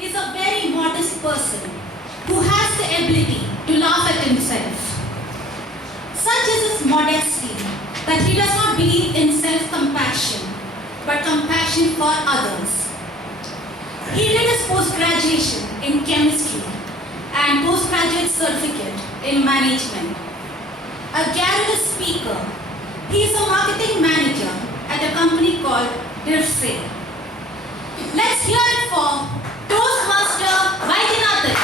is a very modest person who has the ability to laugh at himself. Such is his modesty that he does not believe in self-compassion, but compassion for others. He did his post-graduation in chemistry and postgraduate certificate in management. A garrulous speaker, he is a marketing manager at a company called Dirse. Let's hear it for Toastmaster Vaidyanathan.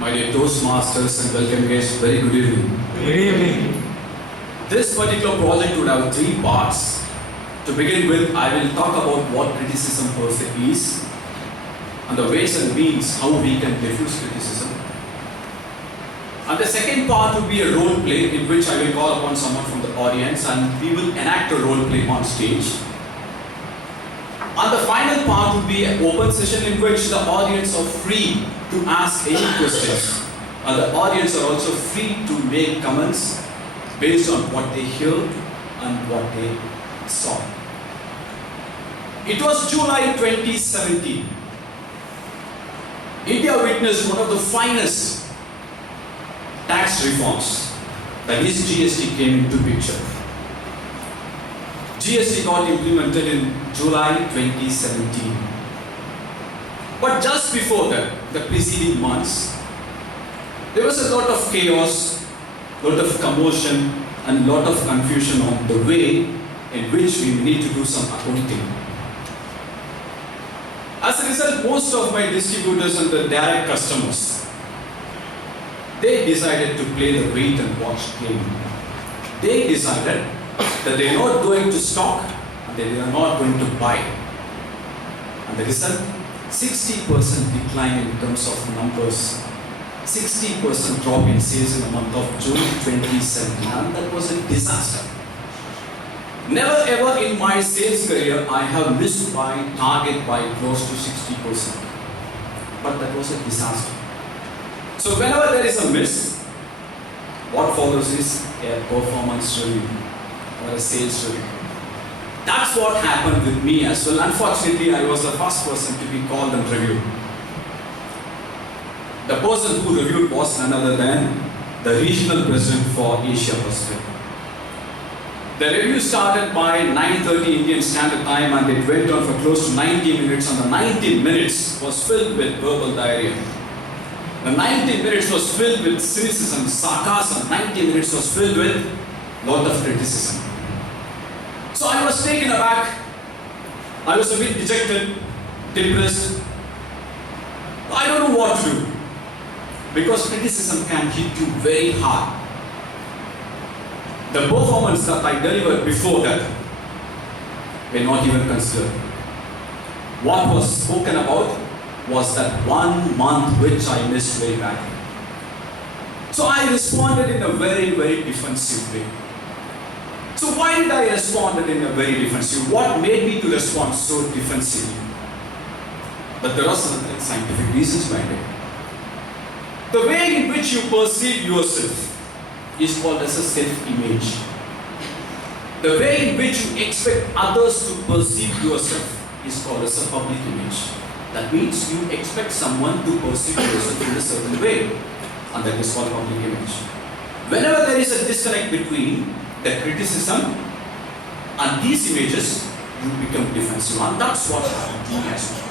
My dear Toastmasters and welcome guests, very good evening. Good evening. This particular project would have three parts. To begin with, I will talk about what criticism per se is and the ways and means how we can diffuse criticism. And the second part would be a role play in which I will call upon someone from the audience and we will enact a role play on stage. And the final part would be an open session in which the audience are free to ask any questions. And the audience are also free to make comments based on what they heard and what they saw. It was July 2017. India witnessed one of the finest tax reforms, that is GST, came into picture. GST got implemented in July 2017. But just before that, the preceding months, there was a lot of chaos, lot of commotion, and lot of confusion on the way in which we need to do some accounting. As a result, most of my distributors and the direct customers, they decided to play the wait and watch game. They decided that they are not going to stock and they are not going to buy. And the result, 60% decline in terms of numbers, 60% drop in sales in the month of June 2017, and that was a disaster. Never ever in my sales career I have missed my target by close to 60%, but that was a disaster. So whenever there is a miss, what follows is a performance review or a sales review. That's what happened with me as well. Unfortunately, I was the first person to be called and reviewed. The person who reviewed was none other than the regional president for Asia Pacific. The review started by 9:30 Indian Standard Time and it went on for close to 90 minutes, and the 90 minutes was filled with verbal diarrhea. The 90 minutes was filled with cynicism, sarcasm. 90 minutes was filled with lot of criticism. So I was taken aback. I was a bit dejected, depressed. I don't know what to do, because criticism can hit you very hard. The performance that I delivered before that were not even considered. What was spoken about was that 1 month which I missed very badly. So I responded in a very, very defensive way. So why did I respond in a very defensive? What made me to respond so defensively? But there are certain scientific reasons behind it. The way in which you perceive yourself is called as a self-image. The way in which you expect others to perceive yourself is called as a public image. That means you expect someone to perceive yourself in a certain way, and that is called public image. Whenever there is a disconnect between the criticism and these images, you become defensive, and that's what happened to me as well.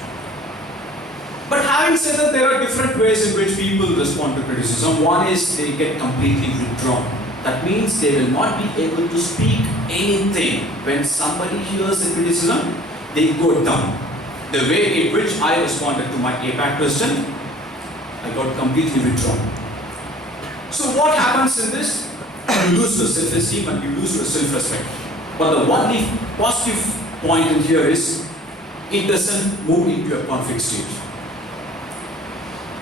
But having said that, there are different ways in which people respond to criticism. One is they get completely withdrawn. That means they will not be able to speak anything. When somebody hears a criticism, they go down. The way in which I responded to my APAC question, I got completely withdrawn. So what happens in this? You lose your self-esteem and you lose your self-respect. But the only positive point in here is, it doesn't move into a conflict stage.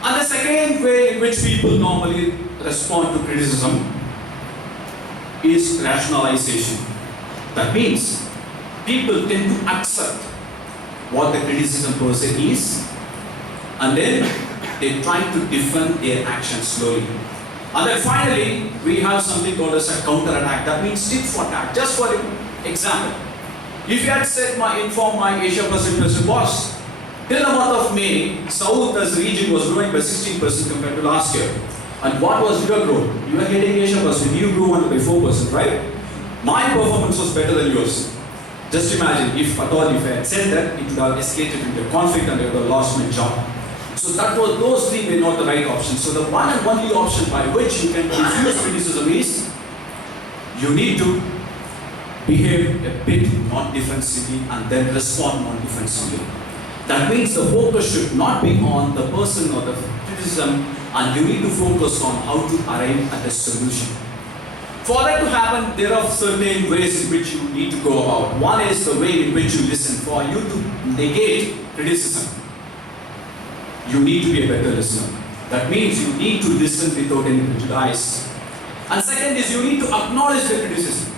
And the second way in which people normally respond to criticism is rationalization. That means people tend to accept what the criticism per se is, and then they try to defend their actions slowly. And then finally, we have something called as a counter-attack. That means tit for tat. Just for example, if you had said informed my Asia Pacific President boss, till the month of May, South as a region was growing by 16% compared to last year. And what was your growth? You were getting Asia Pacific, you grew only by 4%, right? My performance was better than yours. Just imagine if at all if I had said that, it would have escalated into a conflict and I would have lost my job. So those three were not the right options. So the one and only option by which you can diffuse criticism is you need to behave a bit non-defensively and then respond non-defensively. That means the focus should not be on the person or the criticism, and you need to focus on how to arrive at a solution. For that to happen, there are certain ways in which you need to go about. One is the way in which you listen. For you to negate criticism, you need to be a better listener. That means you need to listen without any prejudice. And second is you need to acknowledge the criticism.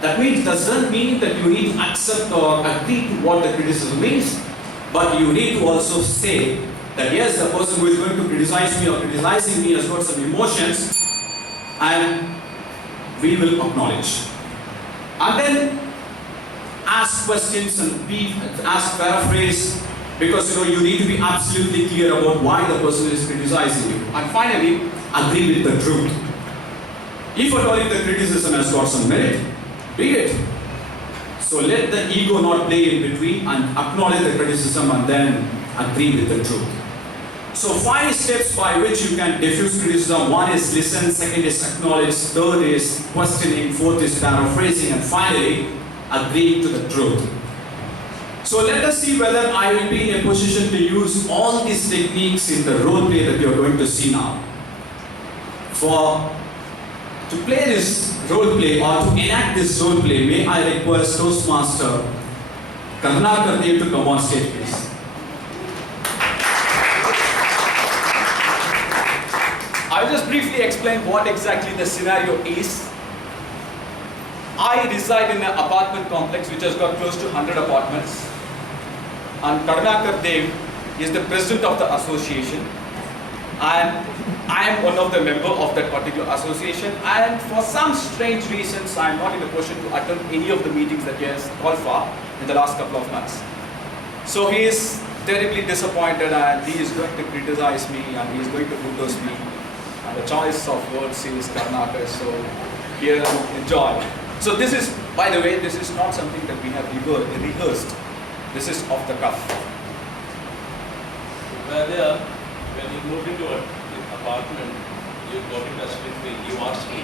That means doesn't mean that you need to accept or agree to what the criticism means, but you need to also say that yes, the person who is going to criticize me or criticizing me has got some emotions, and we will acknowledge. And then ask questions and paraphrase, because you need to be absolutely clear about why the person is criticizing you. And finally, agree with the truth. If at all if the criticism has got some merit, be it. So let the ego not play in between and acknowledge the criticism and then agree with the truth. So 5 steps by which you can diffuse criticism. 1 is listen, 2nd is acknowledge, 3rd is questioning, 4th is paraphrasing, and finally agreeing to the truth. So let us see whether I will be in a position to use all these techniques in the role play that you are going to see now. To play this role play or to enact this role play, may I request Toastmaster Karnakar Dev to come on stage, please. I'll just briefly explain what exactly the scenario is. I reside in an apartment complex which has got close to 100 apartments. And Karnakar Dev is the president of the association. And I am one of the members of that particular association. And for some strange reasons, I am not in a position to attend any of the meetings that he has called for in the last couple of months. So he is terribly disappointed and he is going to criticize me and he is going to bulldoze me. And the choice of words is Karnataka, so here enjoy. So this is, by the way, this is not something that we have rehearsed. This is off the cuff. Whether when you moved into an apartment, you got in touch with me, you asked me.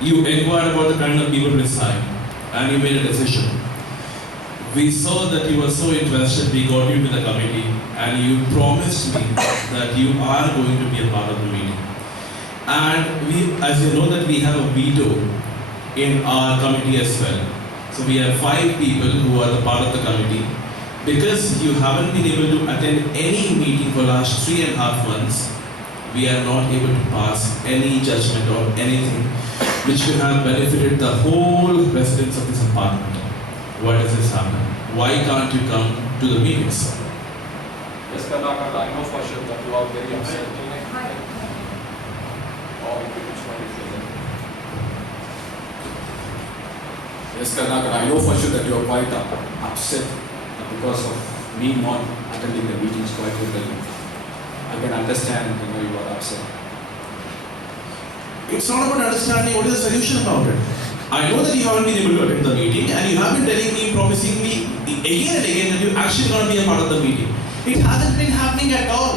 You inquired about the kind of people inside and you made a decision. We saw that you were so interested, we got you to the committee and you promised me that you are going to be a part of the meeting. And we, as you know, that we have a veto in our committee as well. So we have 5 people who are the part of the committee. Because you haven't been able to attend any meeting for the last 3.5 months, we are not able to pass any judgment or anything which could have benefited the whole residents of this apartment. Why does this happen? Why can't you come to the meetings? Yes, Karnataka, I know for sure that you are very upset. Yes, Karnataka, I know for sure that you are quite upset because of me not attending the meetings quite regularly. I can understand, you are upset. It's not about understanding what is the solution about it. I know that you haven't been able to attend the meeting and you have been telling me, promising me again and again that you're actually going to be a part of the meeting. It hasn't been happening at all.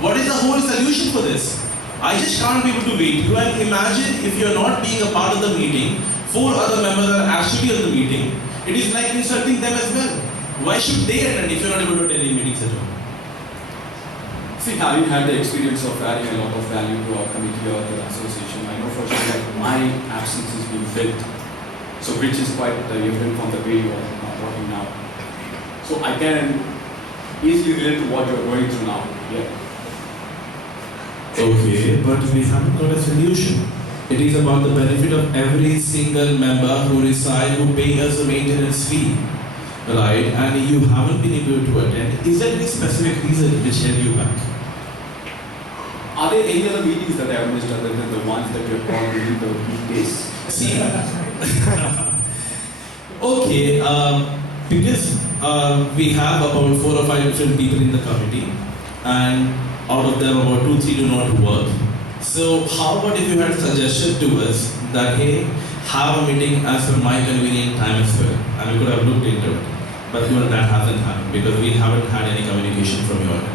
What is the whole solution for this? I just can't be able to wait. You can imagine if you're not being a part of the meeting, 4 other members are actually on the meeting. It is like insulting them as well. Why should they attend if you're not able to attend any meetings at all? See, having had the experience of adding a lot of value to our committee or to the association, I know for sure that my absence is being felt. So, which is quite evident from the way you are talking now. So, I can easily relate to what you're going through now. Yeah. Okay, but we haven't got a solution. It is about the benefit of every single member who reside, who pay us a maintenance fee, right? And you haven't been able to attend. Is there any specific reason which held you back? Are there any other meetings that I have missed other than the ones that you have called during the weekdays? See, okay, because we have about 4 or 5 different people in the committee, and out of them about 2-3 do not work. So how about if you had suggested to us that hey, have a meeting as per my convenient time as well, and we could have looked into it. But that hasn't happened because we haven't had any communication from your end.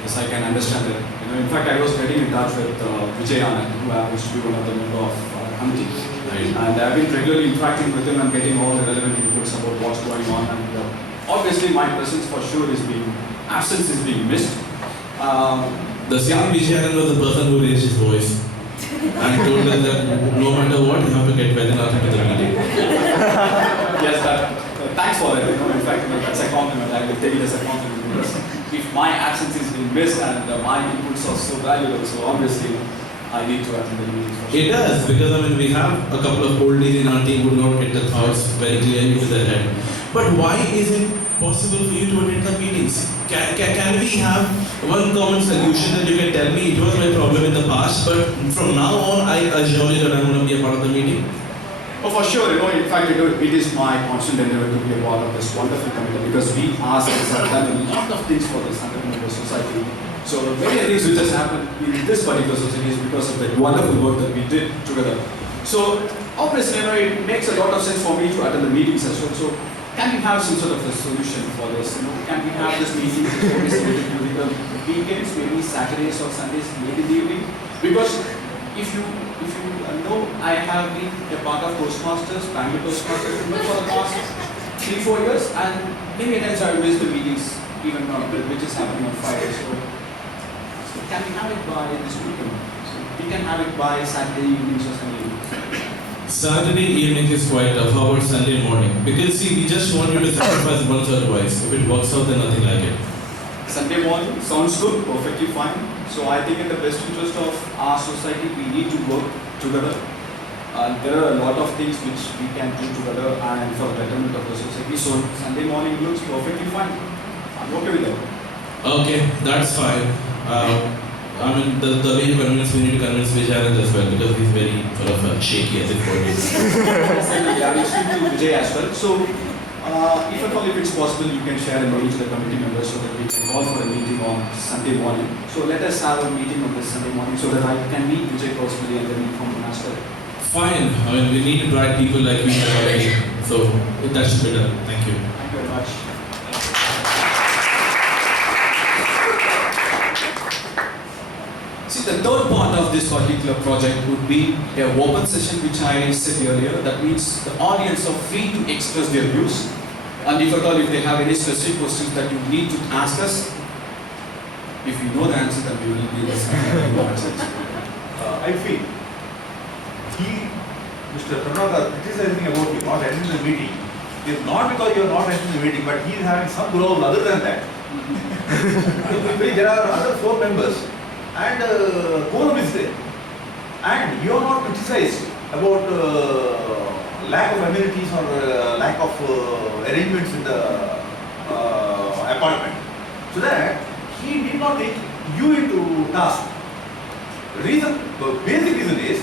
Yes, I can understand that. In fact, I was getting in touch with Vaidyanathan, who used to be one of the members of committee. Right. And I've been regularly interacting with him and getting all the relevant inputs about what's going on. And obviously, my presence for sure absence is being missed. The same Vaidyanathan was the person who raised his voice and told us that no matter what, you have to get Vaidyanathan to the meeting. Yes, thanks for that. In fact, that's a compliment. I will take it as a compliment because if my absence is being missed and my inputs are so valuable, so obviously I need to attend the meetings. For sure. It does, because we have a couple of oldies in our team who do not get the thoughts very clearly to their head. But why is it possible for you to attend the meetings? Can we have one common solution that you can tell me it was my problem in the past, but from now on I assure you that I'm going to be a part of the meeting? Oh, for sure, in fact, it is my constant endeavor to be a part of this wonderful committee because we ourselves have done a lot of things for this entrepreneurial society. So many things which has happened in this particular society is because of the wonderful work that we did together. So obviously, it makes a lot of sense for me to attend the meetings as well. So can we have some sort of a solution for this? Can we have this meeting during the weekends, maybe Saturdays or Sundays late in the evening? Because if you know, I have been a part of Toastmasters, Bangalore Toastmasters for the past 3-4 years, and many times I miss the meetings, even which is happening on Friday. So can we have it by this weekend? So we can have it by Saturday evenings or Sunday evenings. Saturday evening is quite tough. How about Sunday morning? Because see, we just want you to sacrifice once or twice. If it works out, then nothing like it. Sunday morning sounds good, perfectly fine. So I think in the best interest of our society, we need to work together. There are a lot of things which we can do together and for the betterment of the society. So Sunday morning looks perfectly fine. I'm okay with that. Okay, that's fine. The way you convince, we need to convince Vaidyanathan as well because he's very sort of shaky as it were. I will speak to Vijay as well. So if at all if it's possible, you can share a mail to the committee members so that we can call for a meeting on Sunday morning. So let us have a meeting on this Sunday morning so that I can meet Vijay personally and then inform him as well. Fine. We need to bright people like you already. So that should be done. Thank you. Thank you very much. See, the third part of this particular project would be a open session, which I said earlier. That means the audience are free to express their views. And if at all, if they have any specific questions that you need to ask us, if you know the answer, then we will be able to answer. I feel Mr. Pranav, criticizing about you not attending the meeting is not because you are not attending the meeting, but he is having some growl other than that. There are other 4 members and quorum is there. And you are not criticized about lack of amenities or lack of arrangements in the apartment. So that he did not take you into task. The basic reason is,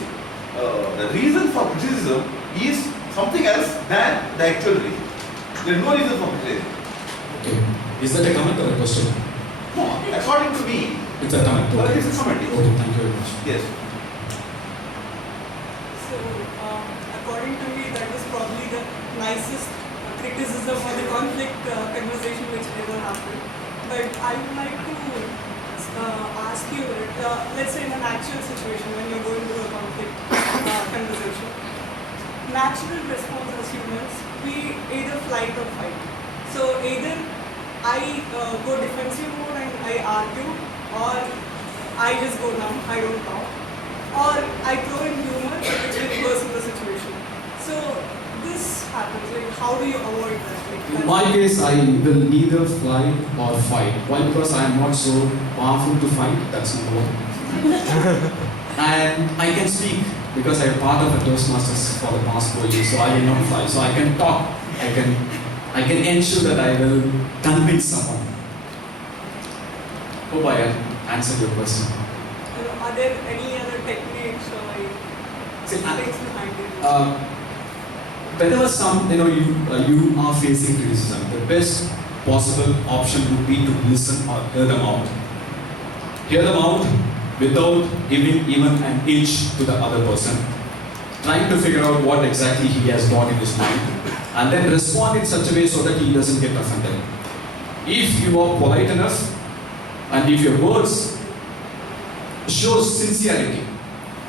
the reason for criticism is something else than the actual reason. There is no reason for criticism. Okay. Is that a comment or a question? No, according to me, It's a comment. Okay. it's a comment. Okay, thank you very much. Yes. So, according to me, that was probably the nicest criticism or the conflict conversation which ever happened. But I would like to ask you, let's say in an actual situation when you're going through a conflict conversation, natural response as humans, we either flight or fight. So either I go defensive mode and I argue, or I just go numb, I don't talk, or I throw in humor which will worsen the situation. So this happens, like how do you avoid that? Like, In my case, I will neither fly or fight. Why? Because I am not so powerful to fight. That's number one. And I can speak because I am part of the Toastmasters for the past 4 years. So I will not fly. So I can talk. I can ensure that I will convince someone. Hope I answered your question. are there any other techniques or like See, things behind it? Whenever you are facing criticism, the best possible option would be to listen or hear them out. Hear them out without giving even an inch to the other person. Trying to figure out what exactly he has got in his mind, and then respond in such a way so that he doesn't get offended. If you are polite enough, and if your words show sincerity,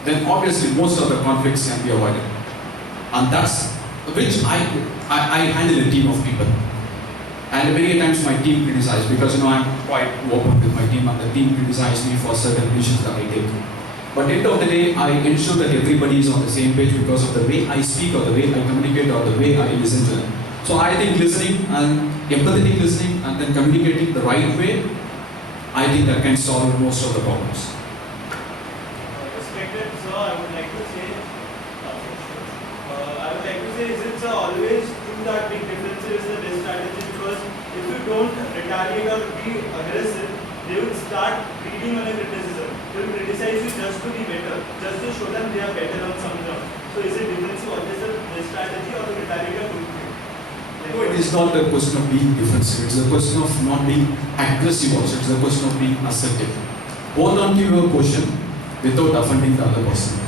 then obviously most of the conflicts can be avoided. And that's which I handle a team of people. And many times my team criticizes because I'm quite open with my team, and the team criticizes me for certain issues that I take. But at the end of the day, I ensure that everybody is on the same page because of the way I speak or the way I communicate or the way I listen to them. So I think listening and empathetic listening and then communicating the right way, I think that can solve most of the problems. Respected sir, I would like to say, is it sir always true that being defensive is the best strategy? Because if you don't retaliate or be aggressive, they will start feeding on a criticism. They will criticize you just to be better, just to show them they are better on some ground. So is it defensive always the best strategy or to retaliate a good thing? No, it is not a question of being defensive. It's a question of not being aggressive also. It's a question of being assertive. Hold on to your position without offending the other person.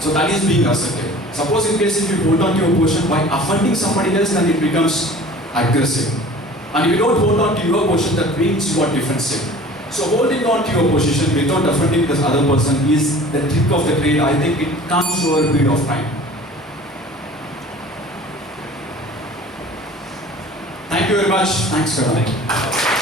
So that is being assertive. Suppose in case if you hold on to your position by offending somebody else, then it becomes aggressive. And if you don't hold on to your position, that means you are defensive. So holding on to your position without offending this other person is the trick of the trade. I think it comes over a period of time. Thank you very much. Thanks for coming.